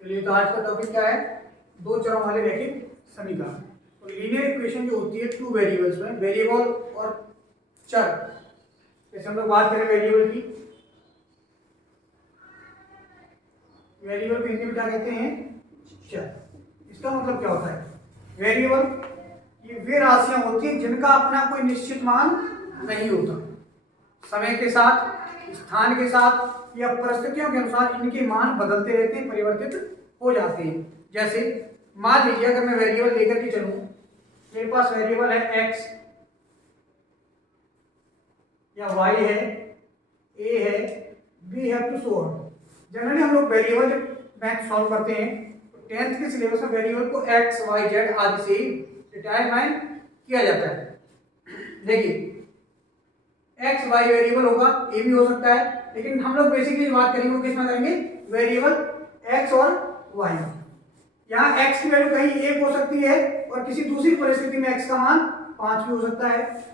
चलिए, तो आज का टॉपिक क्या है? दो चरों वाले रैखिक समीकरण। तो लीनियर इक्वेशन जो होती है टू वेरिएबल्स में, वेरिएबल और चर। जैसे हम लोग बात करें वेरिएबल की, वेरिएबल को हिंदी में क्या कहते हैं? चर। इसका मतलब क्या होता है? वेरिएबल ये वे राशियां होती हैं जिनका अपना कोई निश्चित मान नहीं होता। समय के साथ, स्थान के साथ या परिस्थितियों के अनुसार इनके मान बदलते रहते हैं, परिवर्तित हो जाते हैं। जैसे मान लीजिए अगर मैं वेरिएबल लेकर के चलूं, मेरे पास वेरिएबल है x या y है, a है, b है, तो सो ऑन। जनरली हम लोग वेरिएबल मैथ सॉल्व करते हैं तो 10th के सिलेबस में वेरिएबल को x, y, z आदि से ही डिटरमाइन किया जाता है। देखिए एक्स वाई वेरिएबल होगा, ए भी हो सकता है, लेकिन हम लोग बेसिकली बात करेंगे वो किसमें करेंगे? वेरिएबल एक्स और वाई। यहाँ एक्स की वैल्यू कहीं एक हो सकती है और किसी दूसरी परिस्थिति में एक्स का मान 5 भी हो सकता है।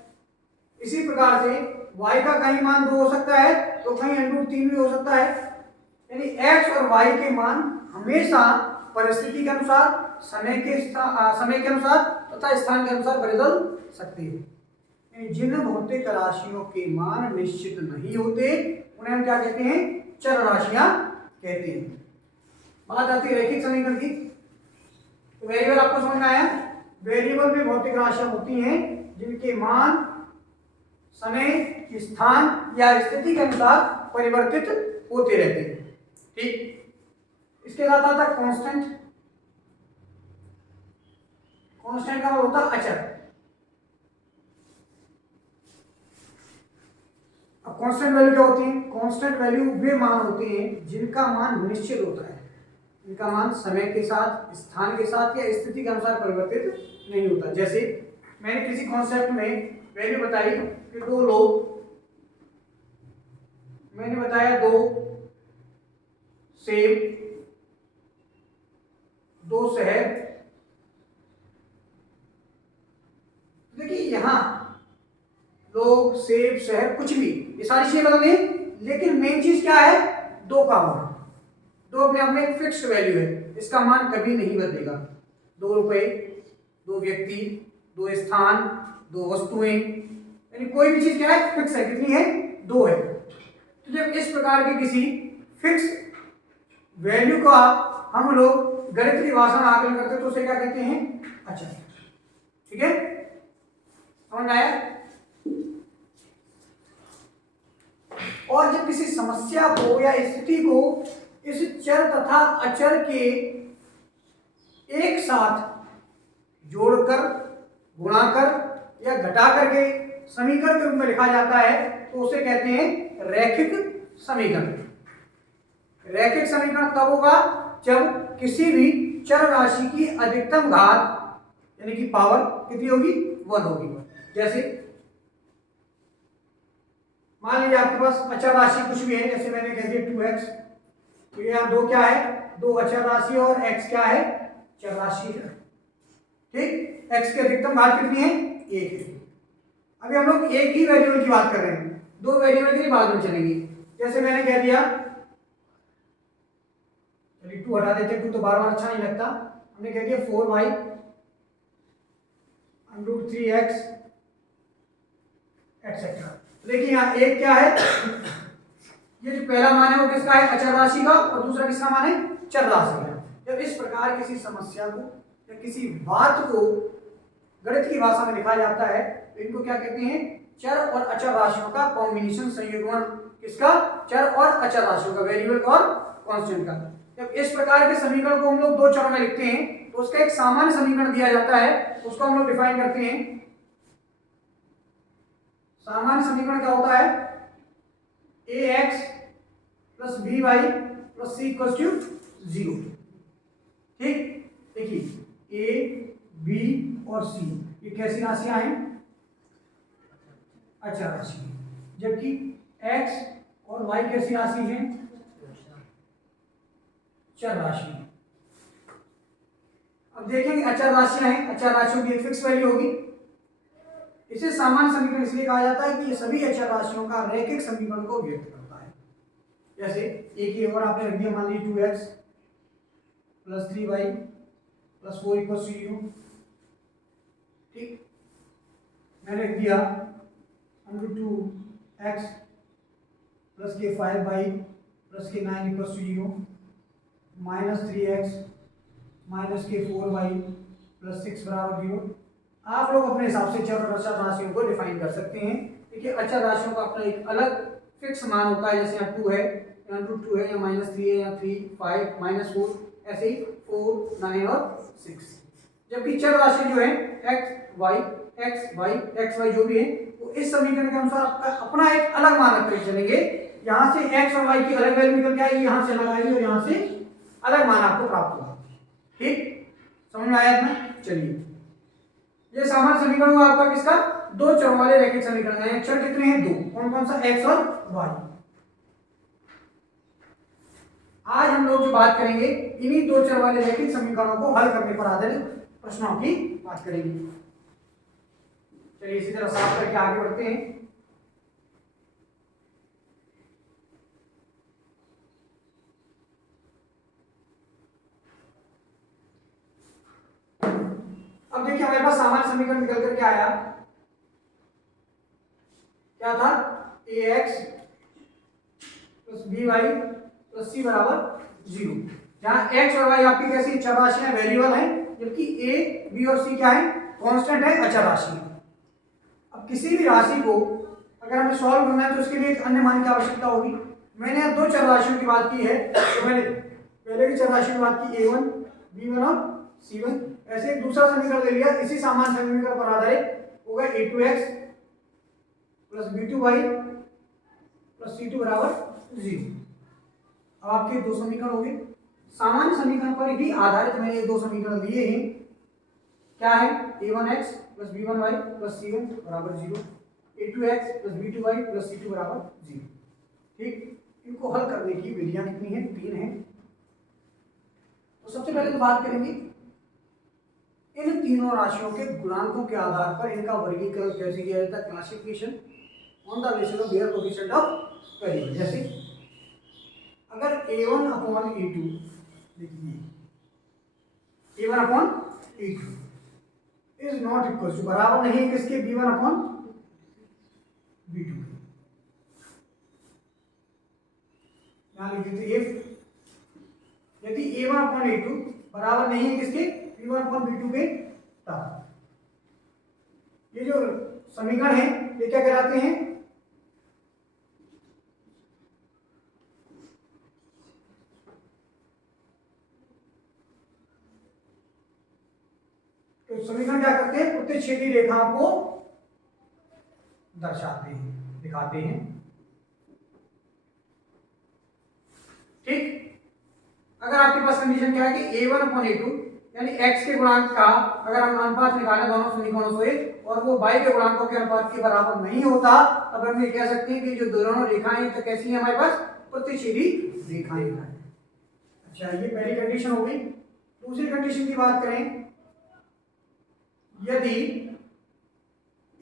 इसी प्रकार से वाई का कहीं मान 2 हो सकता है तो कहीं √3 भी हो सकता है। यानी एक्स और वाई के मान हमेशा परिस्थिति के अनुसार, समय के अनुसार तथा स्थान के अनुसार बदल सकते हैं। जिन भौतिक राशियों के मान निश्चित नहीं होते उन्हें हम क्या कहते हैं? चर राशियां कहते हैं। बात आती है रैखिक समीकरण की। तो वेरिएबल आपको समझ में आया? वेरिएबल में भौतिक राशियां होती हैं जिनके मान समय, स्थान या स्थिति के अनुसार परिवर्तित होते रहते हैं। ठीक, इसके साथ आता है कांस्टेंट। कांस्टेंट का मतलब होता है अचर। अब कांस्टेंट वैल्यू क्या होती है? कांस्टेंट वैल्यू वे मान होते हैं जिनका मान निश्चित होता है, इनका मान समय के साथ, स्थान के साथ या स्थिति के अनुसार परिवर्तित नहीं होता। जैसे मैंने किसी कॉन्सेप्ट में वैल्यू बताई कि दो लोग, मैंने बताया 2 सेब, 2 शहद। देखिए यहां लोग, सेब, शहर, कुछ भी, ये सारी चीजें बदल गई, लेकिन मेन चीज क्या है? 2 का मान। 2 अपने आप में एक फिक्स्ड वैल्यू है, इसका मान कभी नहीं बदलेगा। 2 रुपए, 2 व्यक्ति, 2 स्थान, 2 वस्तुएं, यानी कोई भी चीज क्या है? फिक्स है। कितनी है? 2 है। तो जब इस प्रकार के किसी फिक्स वैल्यू का हम लोग गणित की भाषा में आकलन करते हैं तो उसे क्या कहते हैं? अच्छा, ठीक है, समझ आया? और जब किसी समस्या को या स्थिति को इस चर तथा अचर के एक साथ जोड़कर, गुणाकर या घटाकर के समीकरण के रूप में लिखा जाता है तो उसे कहते हैं रैखिक समीकरण। रैखिक समीकरण तब होगा जब किसी भी चर राशि की अधिकतम घात यानी कि पावर कितनी होगी? 1 होगी। जैसे मान लीजिए आपके पास अचर राशि कुछ भी है, जैसे मैंने कह दिया 2x, तो यहाँ 2 क्या है? 2 अचर राशि और x क्या है? चर राशि है। ठीक, x की अधिकतम घात कितनी है? 1 है। अभी हम लोग एक ही वेरिएबल की बात कर रहे हैं, 2 वेरिएबल की बाद में चलेंगे। जैसे मैंने कह दिया, चलिए 2 हटा देते हैं, 2 तो बार बार अच्छा नहीं लगता। हमने कह दिया 4y √3x एक्सेट्रा। देखिए यहाँ एक क्या है? ये जो पहला मान है वो किसका है? अचर राशि का, और दूसरा किसका मान है? चर राशि का। जब इस प्रकार किसी समस्या को या किसी बात को गणित की भाषा में लिखा जाता है तो इनको क्या कहते हैं? चर और अचर राशियों का कॉम्बिनेशन, संयुग्मन। किसका? चर और अचर राशियों का, वेरिएबल और कांस्टेंट का। जब इस प्रकार के समीकरण को हम लोग 2 चरों में लिखते हैं तो उसका एक सामान्य समीकरण दिया जाता है, उसको हम लोग डिफाइन करते हैं। सामान्य समीकरण क्या होता है? ax + by + c = 0। ठीक, देखिए a, b और c ये कैसी राशियां हैं? अचर राशि। जबकि x और y कैसी राशि हैं? चर राशि। अब देखेंगे अचर राशियां हैं, अचर राशियों की एक फिक्स वैल्यू होगी। इसे सामान्य समीकरण इसलिए कहा जाता है कि ये सभी अचर राशियों का रैखिक समीकरण को व्यक्त करता है। जैसे एक ही और आपने रख दिया, मान लीजिए 2x, plus 3y plus 4 equal to 0। ठीक, मैंने लिख दिया √2x प्लस के 5y प्लस के 9 equal to 0 minus 3x minus के 4y प्लस 6 बराबर 0। आप लोग अपने हिसाब से चर और अचर राशियों को डिफाइन कर सकते हैं। देखिए अचर राशियों का अपना एक अलग फिक्स मान होता है, जैसे यहाँ 2 है, यहाँ √2 है, या -3 है, या 3 5 -4, ऐसे ही 4 9 और 6। जबकि चर राशि जो है x y जो भी है वो इस समीकरण के अनुसार अपना एक अलग मान रखते चलेंगे। यहाँ से x और y की अलग वैल्यू निकल के आएगी, यहाँ से अलग आएगी और यहाँ से अलग मान आपको प्राप्त होगा। ठीक, समझ में आया इतना? चलिए, ये सामान्य समीकरण हुआ आपका किसका? दो चरों वाले रैखिक समीकरण है। अक्षर कितने हैं? दो। कौन कौन सा? x और y। आज हम लोग जो बात करेंगे इन्हीं दो चर वाले रैखिक समीकरणों को हल करने पर आधारित प्रश्नों की बात करेंगे। चलिए इसी तरह साफ करके आगे बढ़ते हैं। अब देखिए हमारे पास सामान्य समीकरण निकल करके आया, क्या था? ax plus by plus c बराबर 0। जहां x और y आपकी कैसी चर राशि है, वेरिएबल है, जबकि a b और c क्या है? कांस्टेंट है, अचर राशि। अब किसी भी राशि को अगर हमें सॉल्व करना है तो उसके लिए एक अन्य मान की आवश्यकता होगी। मैंने अब दो चर राशियों की बात की है, तो मैंने पहले की चर राशि की बात की a1 b1 और c1। ऐसे एक दूसरा समीकरण ले लिया, इसी सामान्य समीकरण पर आधारित होगा a2x plus b2y plus c2 बराबर 0। अब आपके दो समीकरण हो गए। सामान्य समीकरण पर ही आधारित मैंने ये दो समीकरण लिए हैं। क्या है? a1x plus b1y plus c1 बराबर 0, a2x plus b2y plus c2 बराबर 0। ठीक, इनको हल करने की विधियां कितनी हैं? 3 हैं। तो सबसे पहले तो बात करेंगे इन तीनों राशियों के गुणांकों के आधार पर इनका वर्गीकरण कैसे किया जाता है, classification on the basis of their coefficient of variable. जैसे अगर a1 अपॉन a2, देखिए a1 upon a2 is not equal to, बराबर नहीं है किसके? b1 upon b2। यहां लिख दीजिए इफ यदि a1 अपॉन a2 बराबर नहीं है किसके? b1 अपॉन b2 के, तब ये जो समीकरण है ये क्या कहलाते हैं? तो समीकरण क्या करते हैं? प्रतिच्छेदी रेखाओं को दर्शाते हैं, दिखाते हैं। ठीक, अगर आपके पास कंडीशन क्या है कि a1 अपॉन a2 यानी x के गुणांक का अगर हम अनुपात निकालें दोनों समीकरणों से और वो y के गुणांकों के अनुपात के बराबर नहीं होता, तब हम ये कह सकते हैं कि जो दोनों रेखाएं तो कैसी हैं हमारे पास? प्रतिच्छेदी रेखाएं हैं। अच्छा, ये पहली कंडीशन हो गई। दूसरी कंडीशन की बात करें, यदि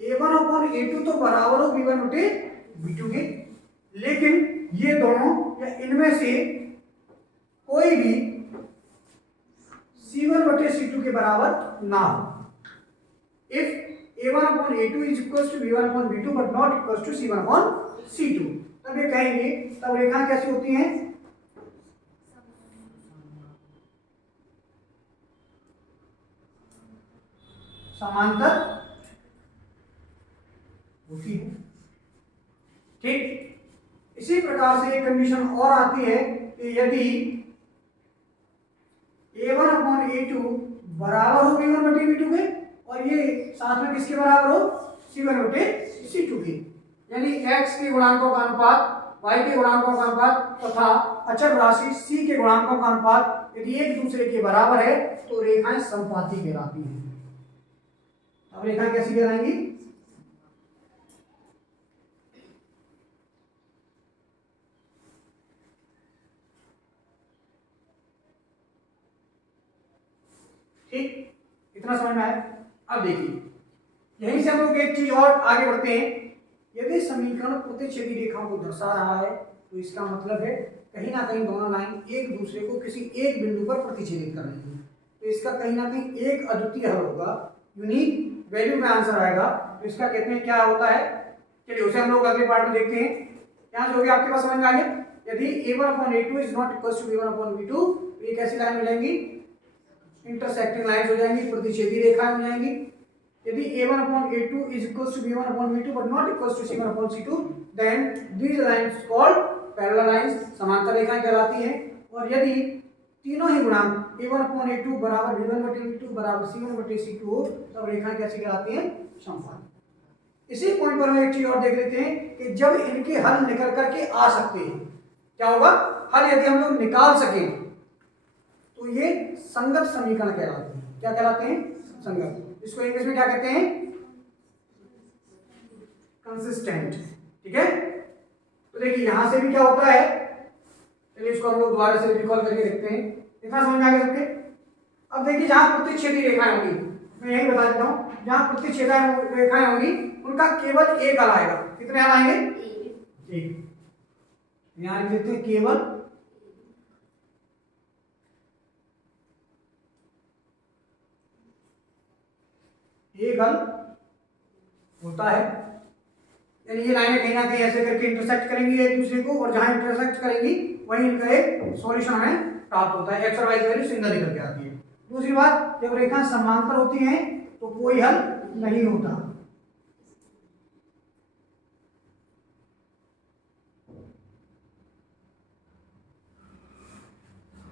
a1 अपॉन a2 तो बराबर हो b1 बटे b2 के, लेकिन ये दोनों या इनमें से कोई भी c1 बटे c2 के बराबर ना हो। If a1 upon a2 is equal to b1 upon b2 but not equal to c1 upon c2, तब ये कहेंगे, तब रेखाएं कैसी होती हैं? समांतर होती है। ठीक, इसी प्रकार से एक कंडीशन और आती है कि यदि a1 अपॉन a2 बराबर हो b1 बटे b2 के और ये साथ में किसके बराबर हो? c1 बटे c2 के, यानी x के गुणांकों का अनुपात y के गुणांकों का अनुपात तथा अचर राशि c के गुणांकों का अनुपात यदि एक दूसरे के बराबर है तो रेखाएं समपाती कहलाती हैं। अब रेखाएं कैसी कहलाएंगी? ठीक, इतना समझ में आया? अब देखिए यहीं से हम लोग एक चीज और आगे बढ़ते हैं। यदि समीकरण प्रतिच्छेदी रेखाओं को दर्शा रहा है तो इसका मतलब है कहीं ना कहीं दोनों लाइन एक दूसरे को किसी एक बिंदु पर प्रतिच्छेदित कर रही है। तो इसका कहीं ना कहीं एक अद्वितीय हल होगा, यूनिक वैल्यू में आंसर आएगा। तो इसका कहते हैं क्या होता है, चलिए उसे हम लोग अगले पार्ट में देखते हैं। यहाँ से हो गया, आपके पास समझ में आ गया। यदि a1/a2 is not equal to b1/b2, तो ये कैसी लाइन हो जाएंगी, इंटरसेक्टिंग लाइंस हो जाएंगी, प्रतिच्छेदी रेखाएं हो जाएंगी। यदि a1/a2 is equals to b1/b2 but not equals to c1/c2, then these lines called parallel lines, समांतर रेखाएं कहलाती हैं। और यदि तीनों ही गुणांक a1/a2 बराबर b1/b2 बराबर c1/c2 हो, तब रेखाएं कैसी कहलाती हैं, समपाती। इसी पॉइंट पर हम एक चीज और देख लेते हैं कि जब इनके हल निकल करके आ सकते हैं, क्या होगा, हल यदि हम लोग निकाल सकें तो ये संगत समीकरण कहलाते हैं। क्या कहलाते हैं, संगत। इसको इंग्लिश में क्या कहते हैं, कंसिस्टेंट। ठीक है, तो देखिए यहां से भी क्या होता है, चलिए इसको हम लोग दोबारा से रिकॉल करके देखते हैं। इतना समझ में आ गया सबके। अब देखिए जहां प्रतिच्छेदी रेखाएं होंगी, मैं यही बता देता हूं, जहां प्रतिच्छेदा रेखाएं होंगी उनका केवल एक हल आएगा। कितने हल आएंगे, एक। यहां लिख देते हैं केवल एक हल होता है। यानी ये लाइनें कहीं ना कहीं ऐसे करके इंटरसेक्ट करेंगी एक दूसरे को, और जहां इंटरसेक्ट करेंगी वहीं इनका एक सॉल्यूशन हमें प्राप्त होता है। एक्स और वाई की वैल्यू सिंगल निकल के आती है। दूसरी बात, जब रेखा समांतर होती हैं तो कोई हल नहीं होता।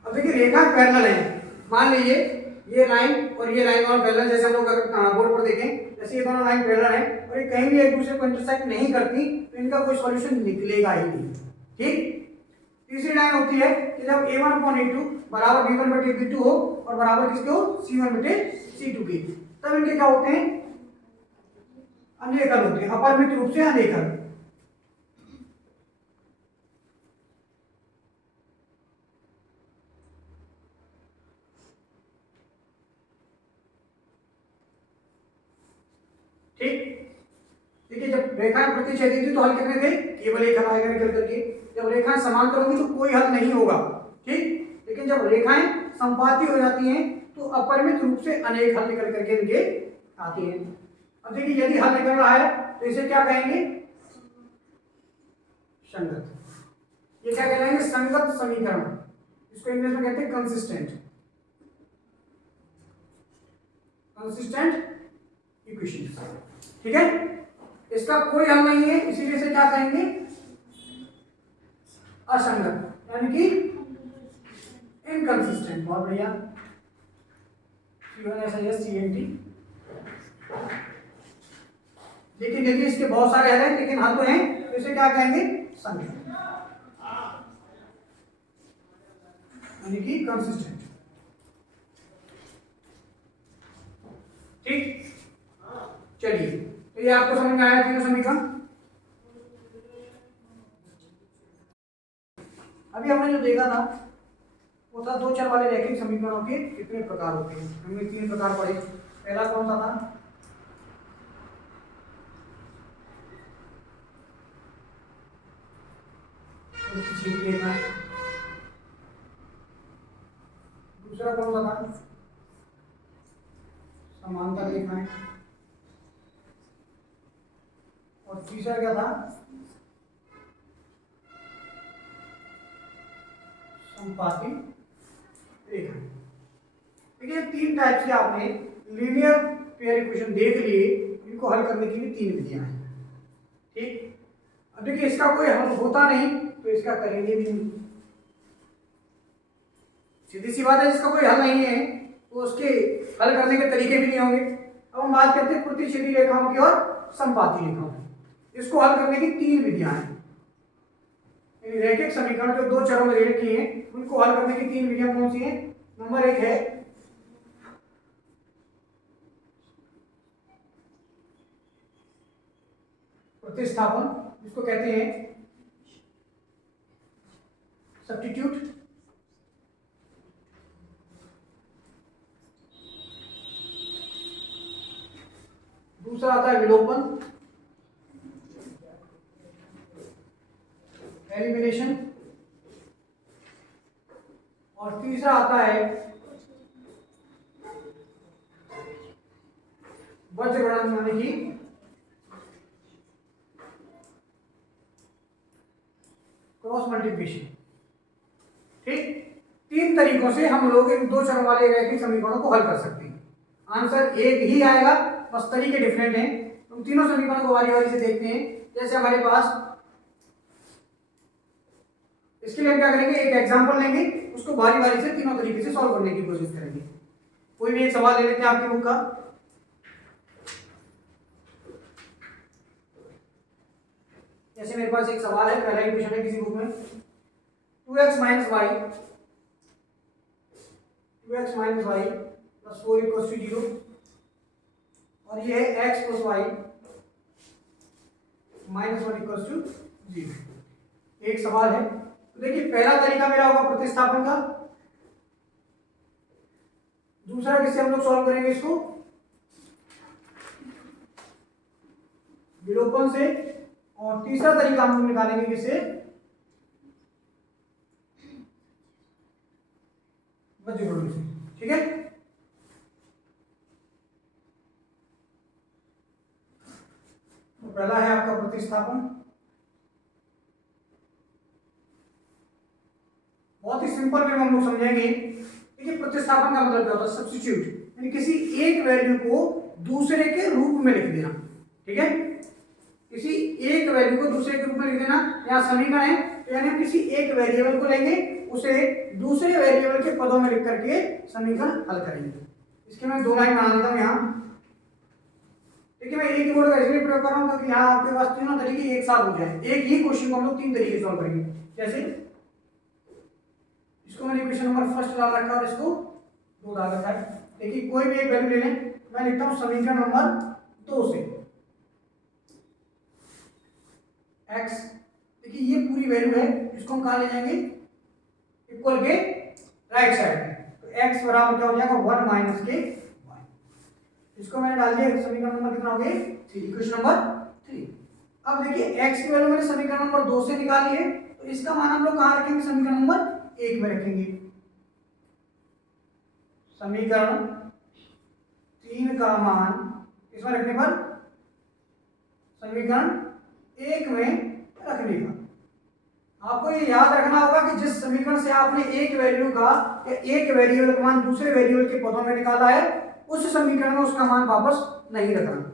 अब देखिए रेखा पैरेलल है, मान लीजिए ये लाइन और ये लाइन और पैरेलल, जैसे हम लोग अगर बोर्ड पर देखें, जैसे ये दोनों लाइन पैरेलल है और ये कहीं भी एक दूसरे को इंटरसेक्ट नहीं करती, तो इनका कोई सॉल्यूशन निकलेगा ही नहीं। ठीक। तीसरी लाइन होती है कि जब a1/a2 बराबर b1/b2 हो और बराबर किसके हो, c1/c2 के, तब इनके क्या होते हैं, अनेक हल होते हैं, अपरिमित रूप से अनेक हल। ठीक। देखिए जब रेखाएं प्रतिच्छेदी थी तो हल कितने थे, केवल एक हल आएगा निकल करके। जब रेखाएं समांतर होंगी तो कोई हल नहीं होगा। ठीक। लेकिन जब रेखाएं संपाती हो जाती हैं तो अपरिमित रूप से अनेक हल निकल करके इनके आते हैं। अब देखिए यदि हल निकल रहा है तो इसे क्या कहेंगे, संगत। ये क्या कहलाएंगे, संगत समीकरण। इसको इंग्लिश में कहते हैं कंसिस्टेंट, कंसिस्टेंट इक्वेशन। ठीक है, इसका कोई हल नहीं है, इसीलिए से क्या कहेंगे, असंगत, यानी कि इनकंसिस्टेंट। बहुत बढ़िया, CNT। लेकिन यदि इसके बहुत सारे हल हैं लेकिन हल तो हैं, तो इसे क्या कहेंगे, संगत, यानी कि कंसिस्टेंट। ठीक। चलिए तो ये आपको समझ में आया तीनों समीकरण। अभी हमने जो देखा था वो था दो चर वाले रैखिक समीकरणों के कितने प्रकार होते हैं। हमने 3 प्रकार पढ़े। पहला कौन सा था, रेखा। दूसरा कौन सा था, समांतर रेखाएं। और तीसरा क्या था, संपाती रेखा। देखिए 3 टाइप से आपने लीनियर पेयर इक्वेशन देख लिए, इनको हल करने की भी 3 विधियां हैं। ठीक। अब देखिए इसका कोई हल होता नहीं तो इसका करेंगे भी नहीं, सीधी सी बात है। जिसका कोई हल नहीं है तो उसके हल करने के तरीके भी नहीं होंगे। अब हम बात करते हैं प्रतिच्छेदी रेखाओं की और संपाती रेखाओं की। इसको हल करने की 3 विधियां हैं। रैखिक समीकरण जो 2 चरों में दे रखी हैं उनको हल करने की 3 विधियां कौन सी हैं। नंबर 1 है प्रतिस्थापन, जिसको कहते हैं सब्स्टिट्यूट। दूसरा आता है विलोपन। एलिमिनेशन, और तीसरा आता है वज्रगणन यानी कि क्रॉस मल्टीप्लिकेशन। ठीक, तीन तरीकों से हम लोग इन दो चरों वाले रैखिक समीकरणों को हल कर सकते हैं। आंसर एक ही आएगा, बस तरीके डिफरेंट हैं। तो तीनों समीकरणों को बारी बारी से देखते हैं। जैसे हमारे पास, इसके लिए हम क्या करेंगे, एक एग्जांपल लेंगे, उसको बारी बारी से तीनों तरीके से सॉल्व करने की कोशिश करेंगे। कोई भी एक सवाल ले लेते हैं आपकी बुक का। जैसे मेरे पास एक सवाल है, पहला इक्वेशन है किसी बुक में, 2x minus y plus 4 equals to 0, और ये है x plus y minus 1 equals to 0। एक सवाल है। तो देखिए, पहला तरीका मेरा होगा प्रतिस्थापन का, दूसरा किससे हम लोग सॉल्व करेंगे इसको, विलोपन से, और तीसरा तरीका हम लोग निकालेंगे किससे, वज्रगुणन से। ठीक है, तो पहला है आपका प्रतिस्थापन। बहुत ही सिंपल वे में हम लोग समझेंगे। देखिए, प्रतिस्थापन का मतलब क्या होता है, सब्स्टिट्यूट, यानी किसी एक वैल्यू को दूसरे के रूप में लिख देना। ठीक है, किसी एक वैल्यू को दूसरे के रूप में लिख देना। यहाँ समीकरण है, तो यानी हम किसी एक वेरिएबल को लेंगे, उसे दूसरे वेरिएबल के पदों में लिख करके समीकरण हल करेंगे। इसके मैं दो लाइन बना देता हूँ यहाँ। देखिए, मैं एक ही बोर्ड का इसलिए प्रयोग कर रहा हूँ क्योंकि यहाँ आपके पास तीनों तरीके एक साथ हो जाए। एक ही क्वेश्चन को हम लोग तीन तरीके से सॉल्व करेंगे। जैसे इसको मैंने इक्वेशन नंबर फर्स्ट डाल रखा है और इसको 2 डाल रखा है। देखिए, कोई भी एक वैल्यू ले लें, मैं लिखता हूँ समीकरण नंबर 2 से x। देखिए, ये पूरी वैल्यू है, इसको हम कहाँ ले जाएंगे, इक्वल के राइट साइड में। तो x बराबर क्या हो जाएगा, 1 माइनस के y। इसको मैंने डाल दिया, समीकरण नंबर कितना हो गया, 3, इक्वेशन नंबर 3। अब देखिए, x की वैल्यू मैंने समीकरण नंबर 2 से निकाली है, तो इसका मान हम लोग कहाँ रखेंगे, समीकरण नंबर 1 में रखेंगे। समीकरण 3 का मान इसमें रखने पर समीकरण 1 में रखने का। आपको ये याद रखना होगा कि जिस समीकरण से आपने एक वैल्यू का या एक वेरिएबल का मान दूसरे वेरिएबल के पदों में निकाला है, उस समीकरण में उसका मान वापस नहीं रखना,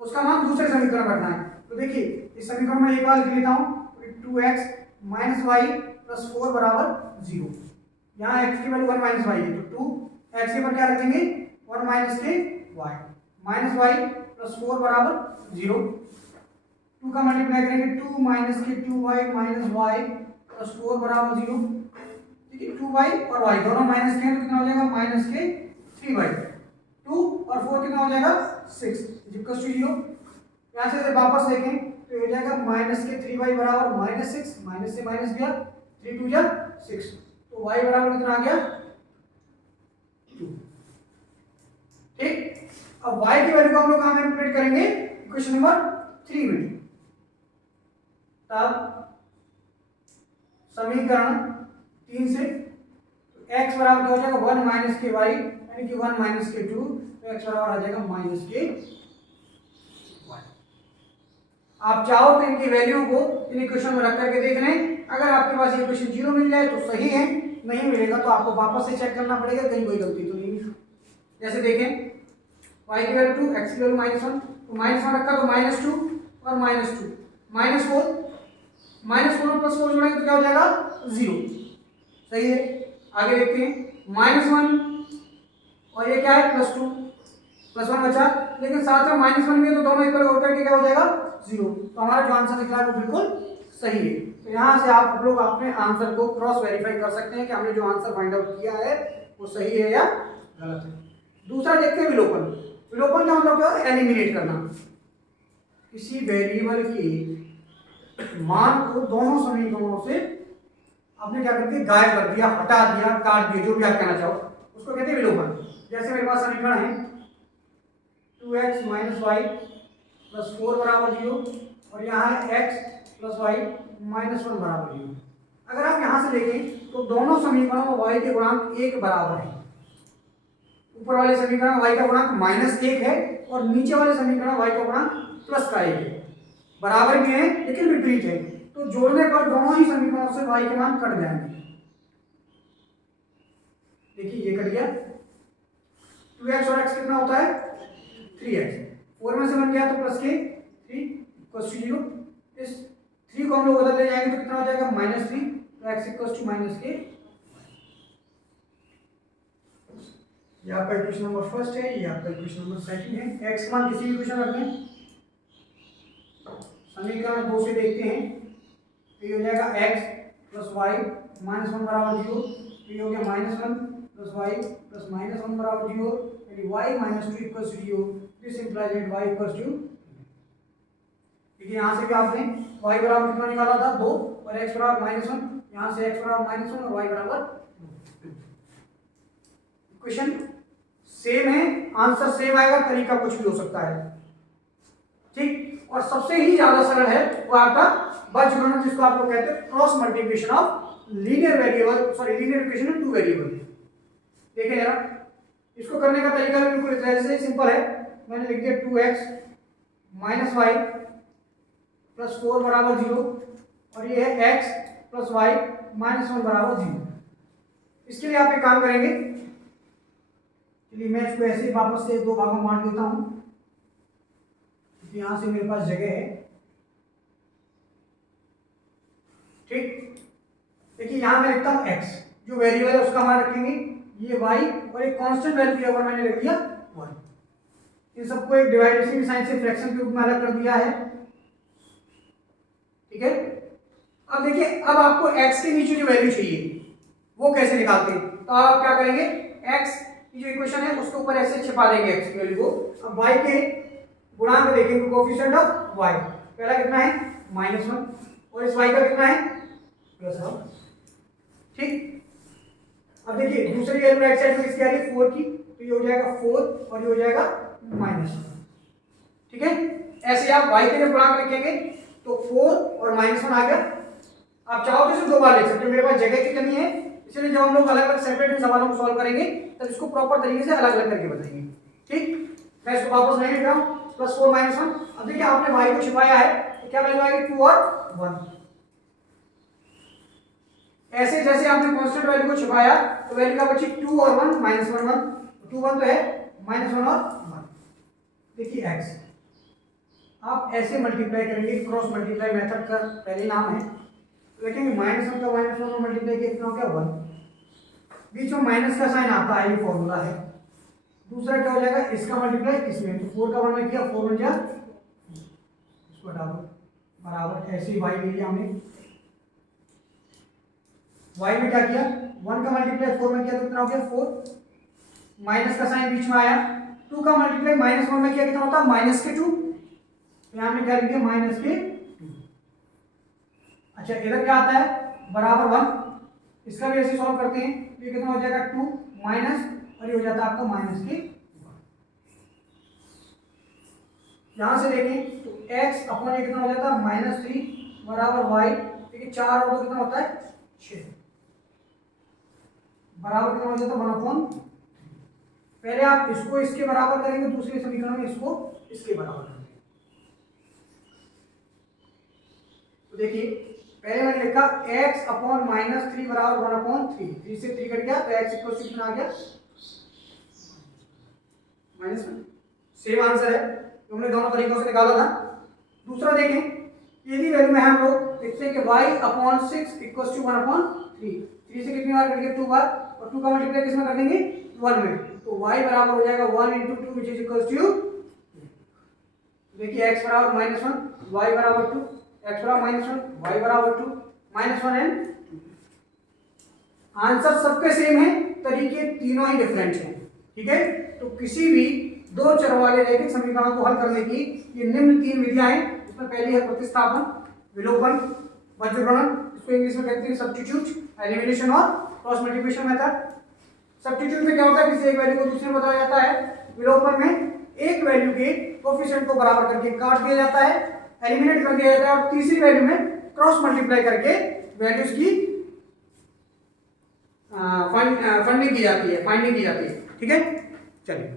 उसका मान दूसरे समीकरण में रखना है। तो देखिए, इस समीकरण में एक बार लिख लेता हूँ, 2x माइनस वाई प्लस 4 बराबर 0। यहाँ x की वैल्यू 1 माइनस वाई है, तो 2x के पर क्या रखेंगे, 1 माइनस के y माइनस वाई प्लस 4 बराबर 0। 2 का मल्टीप्लाई करेंगे, 2 माइनस के 2y माइनस वाई प्लस 4 बराबर 0। देखिए, 2y और y दोनों माइनस के हैं, तो कितना हो जाएगा, माइनस के 3y। 2 और 4 कितना हो जाएगा, 6 इक्वल टू 0। यहाँ से वापस देखें तो हो जाएगा माइनस के 3y बराबर माइनस 6, माइनस से माइनस गया, 3 2 जा 6, तो y बराबर कितना आ गया, 2। ठीक, अब y की वैल्यू को हम लोग कहाँ मैनिपुलेट करेंगे, इक्वेशन नंबर 3 में। तब समीकरण 3 से x बराबर क्या हो जाएगा, 1 माइनस के y यानी कि 1 माइनस के 2, तो x बराबर आ जाएगा माइनस के y। आप चाहो तो इनकी वैल्यू को इन इक्वेशन में रख करके देख लें। अगर आपके पास ये इक्वेशन 0 मिल जाए तो सही है, नहीं मिलेगा तो आपको वापस से चेक करना पड़ेगा कहीं कोई गलती तो नहीं है। जैसे देखें, y की वैल्यू 2, x की वैल्यू -1, तो -1 रखा तो -2 और -2 -4, -4 और +4 जोड़ेंगे तो क्या हो जाएगा, 0। सही है। आगे देखते हैं, -1 और ये क्या है, +2, +1 बचा, लेकिन साथ में -1 भी है, तो दोनों इक्वल होकर के क्या हो जाएगा, 0। तो हमारा जो आंसर निकला वो बिल्कुल सही है। तो यहाँ से आप लोग अपने आंसर को क्रॉस वेरीफाई कर सकते हैं कि हमने जो आंसर फाइंड आउट किया है वो सही है या गलत है। दूसरा देखते हैं विलोपन। विलोपन का मतलब क्या है, एलिमिनेट करना। किसी वेरिएबल के मान को दोनों समीकरणों से आपने क्या कर दिया, गायब कर दिया, हटा दिया, काट दिया, जो भी आप कहना चाहो उसको कहते हैं विलोपन। जैसे मेरे पास समीकरण है 2x माइनस वाई प्लस 4 बराबर 0, और यहाँ है x प्लस वाई -1 बराबर 0। अगर आप यहाँ से देखें तो दोनों समीकरणों में y के गुणांक एक बराबर है। ऊपर वाले समीकरण में y का गुणांक -1 है और नीचे वाले समीकरण में y का गुणांक +1 है। बराबर भी है लेकिन विपरीत है, तो जोड़ने पर दोनों ही समीकरणों से y के मान कट जाएंगे। देखिए ये कट गया, 2x और x कितना होता है 3x, 4 में से बन गया तो प्लस के 3 इक्वल्स टू 0। इस 3 को हम लोग बदल ले जाएंगे तो कितना हो जाएगा -3, तो x इक्वल्स टू -के। ये आपका इक्वेशन नंबर फर्स्ट है, ये आपका इक्वेशन नंबर सेकंड है। x मान किसी भी इक्वेशन रखते हैं, समीकरण 2 से देखते हैं तो ये हो जाएगा x + y -1 बराबर 0, तो ये हो गया -1 + y + -1 बराबर 0, यानी y -2 equals to 0। This implies that y equals to, देखिए यहाँ से भी आपने y बराबर कितना निकाला था 2 और x बराबर -1, यहाँ से x बराबर -1 और y बराबर 2। इक्वेशन सेम है, आंसर सेम आएगा, तरीका कुछ भी हो सकता है, ठीक। और सबसे ही ज्यादा सरल है वो आपका बीजगणित, जिसको आप लोग कहते हैं cross multiplication of linear variable, sorry linear equation में 2 वेरिएबल। देखिए जरा, इसको करने का तरीका भी बिल्कुल ऐसे ही सिंपल है। मैंने लिख दिया 2x - y + 4 बराबर 0 और ये है x + y -1 बराबर 0। इसके लिए आप एक काम करेंगे, चलिए मैं इसको ऐसे वापस से 2 भागों में बांट देता हूं, यहाँ से मेरे पास जगह है, ठीक। देखिए यहाँ मैं लिखता हूँ x, जो वेरिएबल है उसका मान रखेंगे, ये y और एक कांस्टेंट वैल्यू दिया हुआ मैंने लिख दिया 1। इन सबको एक डिवाइडेशन साइन से फ्रैक्शन के रूप में अलग कर दिया है, ठीक है। अब देखिए, अब आपको x के नीचे जो वैल्यू चाहिए वो कैसे निकालते हैं, तो आप क्या करेंगे, x की जो इक्वेशन है उसके ऊपर ऐसे छिपा देंगे x की वैल्यू को। अब y के गुणांक देखेंगे, कोएफिशिएंट ऑफ y, पहला कितना है -1 और इस y का कितना है +1, ठीक। अब देखिए दूसरी वैल्यू राइट साइड में किसकी आ रही है 4 की, तो ये हो जाएगा 4 और ये हो जाएगा -1, ठीक है। ऐसे आप y के लिए गुणांक लिखेंगे तो 4 और -1 आ गया। आप चाहो तो इसे 2 बार लिख सकते हो, मेरे पास जगह की कमी है, इसलिए जब हम लोग अलग अलग सेपरेट इन सवालों को सॉल्व करेंगे तब इसको प्रॉपर तरीके से अलग अलग करके बताएंगे, ठीक। मैं इसको वापस नहीं लिख रहा हूं, +4 -1। अब देखिए आपने y को छिपाया है तो क्या वैल्यू आएगी 2 और 1। ऐसे जैसे आपने कांस्टेंट वैल्यू को छिपाया तो वैल्यू क्या बची 2 और 1 -1 1, 2 1 तो है -1 और 1। देखिए x आप ऐसे मल्टीप्लाई करेंगे, क्रॉस मल्टीप्लाई मेथड का पहले नाम है, तो देखेंगे -1 का -1 में मल्टीप्लाई किया कितना हो गया 1, बीच में माइनस का साइन आता है, ये फॉर्मूला है। दूसरा क्या हो जाएगा, इसका मल्टीप्लाई इसमें, तो 4 का 1 में किया 4 बन गया, इसको हटा दो, बराबर ऐसे ही y ले लिया हमने, y में क्या किया 1 का मल्टीप्लाई 4 में किया तो कितना हो गया 4, माइनस का साइन बीच में आया, 2 का मल्टीप्लाई -1 में किया कितना होता है -2, यहाँ हमने क्या लिख दिया -2। अच्छा इधर क्या आता है बराबर 1, इसका भी ऐसे सॉल्व करते हैं, ये कितना हो जाएगा 2 माइनस और ये हो जाता है आपका -1। यहां से देखें तो x अपॉन ये कितना हो जाता है -3 बराबर y, देखिए 4 और 2 कितना होता है 6, बराबर कितना हो जाता है 1/3। पहले आप इसको इसके बराबर करेंगे, दूसरे समीकरण में इसको इसके बराबर करेंगे। तो देखिए पहले मैंने लिखा x अपॉन -3 बराबर 1/3, 3 से 3 कट गया तो x इक्वल टू कितना आ गया -1। सेम आंसर है, हमने दोनों तरीकों से निकाला था। दूसरा देखें, यदि वैल्यू में हम लोग देखते हैं कि y अपॉन 6 इक्वल टू 1/3, 3 से कितनी बार कट गया 2 बार, और 2 का मल्टीप्लाई किसमें कर देंगे 1 में, तो y बराबर हो जाएगा 1 × 2 विच इज इक्वल टू, देखिए x बराबर -1 y बराबर 2, x बराबर -1 y बराबर 2, -1 एंड 2। आंसर सबके सेम है, तरीके तीनों ही डिफरेंट हैं, ठीक है। तो किसी भी दो चर वाले रैखिक समीकरणों को हल करने की ये निम्न 3 विधियां हैं। इसमें पहली है प्रतिस्थापन, विलोपन, बीजगणन, इसको इंग्लिश में कहते हैं सब्स्टिट्यूट, एलिमिनेशन और क्रॉस मल्टीप्लिकेशन मेथड। सब्स्टिट्यूट में क्या होता है, किसी एक वैल्यू को दूसरे में बदला जाता है। विलोपन में एक वैल्यू के कोएफिशिएंट को बराबर करके काट दिया जाता है, एलिमिनेट कर दिया जाता है, और तीसरी वैल्यू में क्रॉस मल्टीप्लाई करके वैल्यूज की फाइंडिंग की जाती है, ठीक है। चलिए